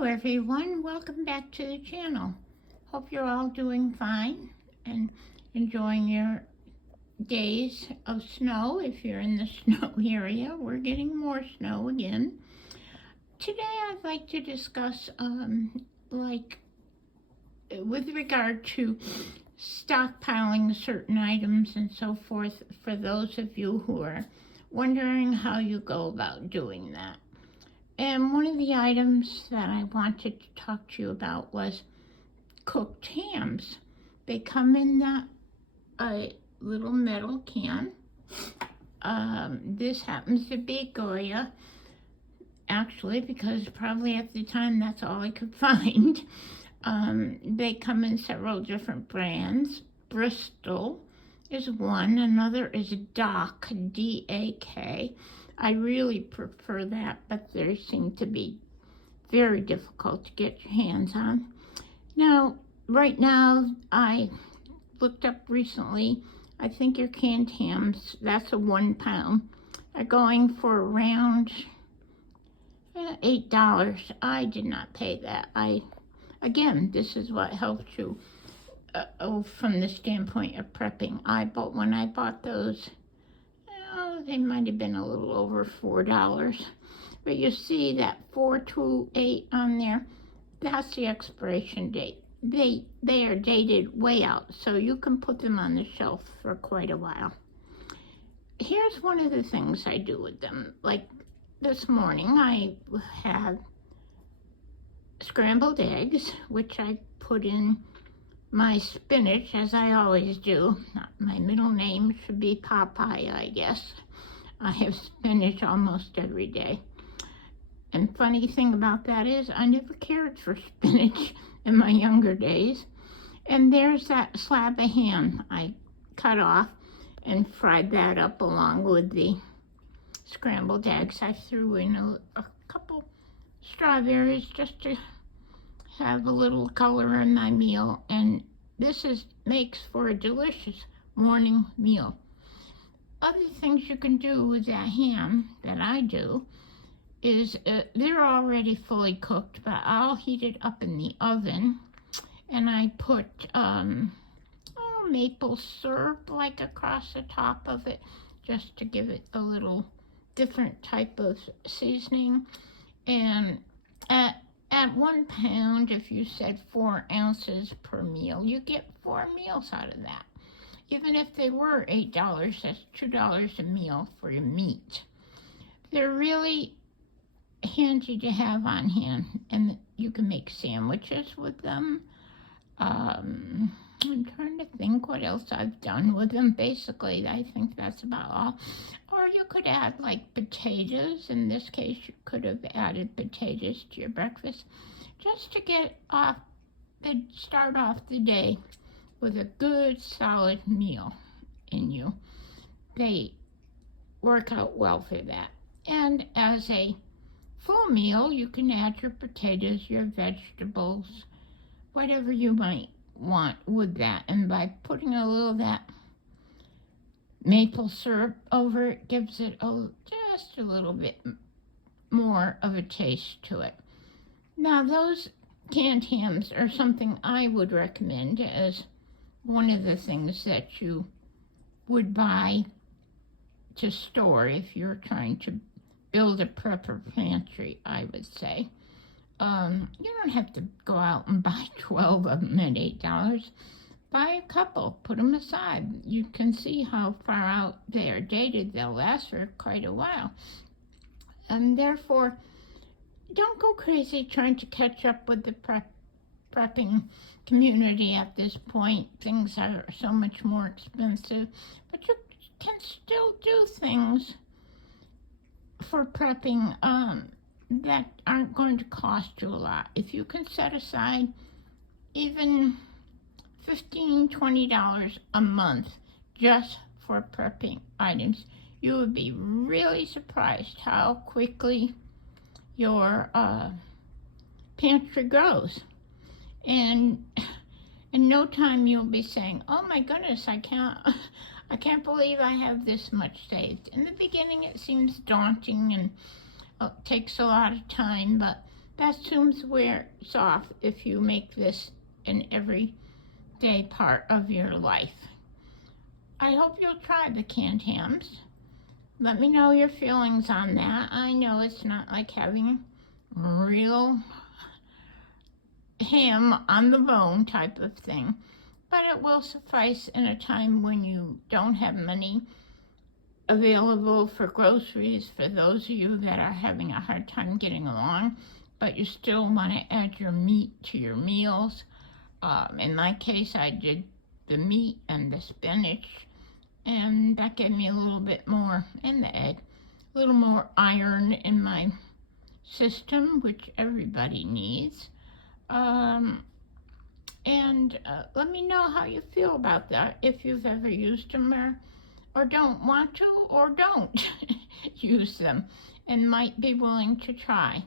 Hello everyone, welcome back to the channel. Hope you're all doing fine and enjoying your days of snow. If you're in the snow area, we're getting more snow again. Today I'd like to discuss with regard to stockpiling certain items and so forth for those of you who are wondering how you go about doing that. And one of the items that I wanted to talk to you about was cooked hams. They come in a little metal can. This happens to be Goya, actually, because probably at the time that's all I could find. They come in several different brands. Bristol is one, another is Dak, D-A-K. I really prefer that, but they seem to be very difficult to get your hands on. Now, right now, I looked up recently, I think your canned hams, that's a 1 pound, are going for around $8. I did not pay that. Again, this is what helps you from the standpoint of prepping. When I bought those, they might have been a little over $4, but you see that 428 on there, that's the expiration date. They are dated way out, so you can put them on the shelf for quite a while. Here's one of the things I do with them. Like this morning, I had scrambled eggs, which I put in my spinach, as I always do. My middle name should be Popeye, I guess. I have spinach almost every day. And funny thing about that is I never cared for spinach in my younger days. And there's that slab of ham I cut off and fried that up along with the scrambled eggs. I threw in a couple strawberries just to have a little color in my meal, and this makes for a delicious morning meal. Other things you can do with that ham that I do is they're already fully cooked, but I'll heat it up in the oven, and I put maple syrup like across the top of it, just to give it a little different type of seasoning. And at 1 pound, if you said 4 ounces per meal, you get 4 meals out of that. Even if they were $8, that's $2 a meal for your meat. They're really handy to have on hand, and you can make sandwiches with them. I'm trying to think what else I've done with them. Basically, I think that's about all. Or you could add like potatoes. In this case, you could have added potatoes to your breakfast just to start off the day with a good solid meal in you. They work out well for that. And as a full meal, you can add your potatoes, your vegetables, whatever you might want with that. And by putting a little of that maple syrup over it, gives it just a little bit more of a taste to it. Now, those canned hams are something I would recommend as one of the things that you would buy to store if you're trying to build a prepper pantry, I would say. You don't have to go out and buy 12 of them at $8. Buy a couple, put them aside. You can see how far out they are dated. They'll last for quite a while. And therefore, don't go crazy trying to catch up with the prepping community at this point. Things are so much more expensive, but you can still do things for prepping that aren't going to cost you a lot. If you can set aside even $15, $20 a month just for prepping items, you would be really surprised how quickly your pantry grows. And in no time you'll be saying, oh my goodness, I can't believe I have this much saved. In the beginning it seems daunting and takes a lot of time, but that soon wears off if you make this an everyday part of your life. I hope you'll try the canned hams. Let me know your feelings on that. I know it's not like having real ham on the bone type of thing, but it will suffice in a time when you don't have money available for groceries, for those of you that are having a hard time getting along, but you still want to add your meat to your meals. In my case, I did the meat and the spinach, and that gave me a little bit more, and the egg, a little more iron in my system, which everybody needs. Let me know how you feel about that, if you've ever used them or don't want to or don't use them and might be willing to try.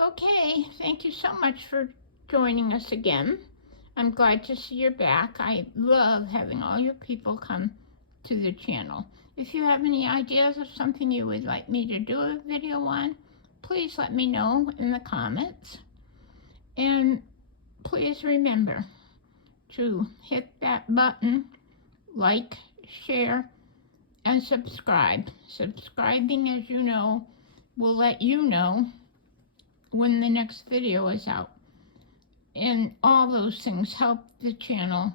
Okay, thank you so much for joining us again. I'm glad to see you're back. I love having all your people come to the channel. If you have any ideas of something you would like me to do a video on, please let me know in the comments. And please remember to hit that button, like, share, and subscribe. Subscribing, as you know, will let you know when the next video is out. And all those things help the channel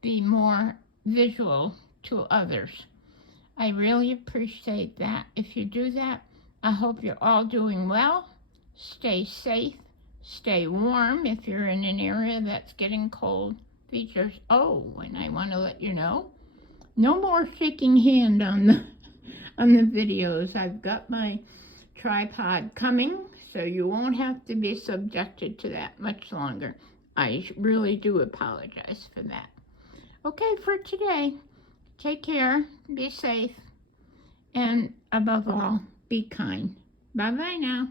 be more visual to others. I really appreciate that. If you do that, I hope you're all doing well. Stay safe. Stay warm if you're in an area that's getting cold. Features. Oh, and I want to let you know, no more shaking hand on the videos. I've got my tripod coming, so you won't have to be subjected to that much longer. I really do apologize for that. Okay, for today, take care, be safe, and above all, be kind. Bye-bye now.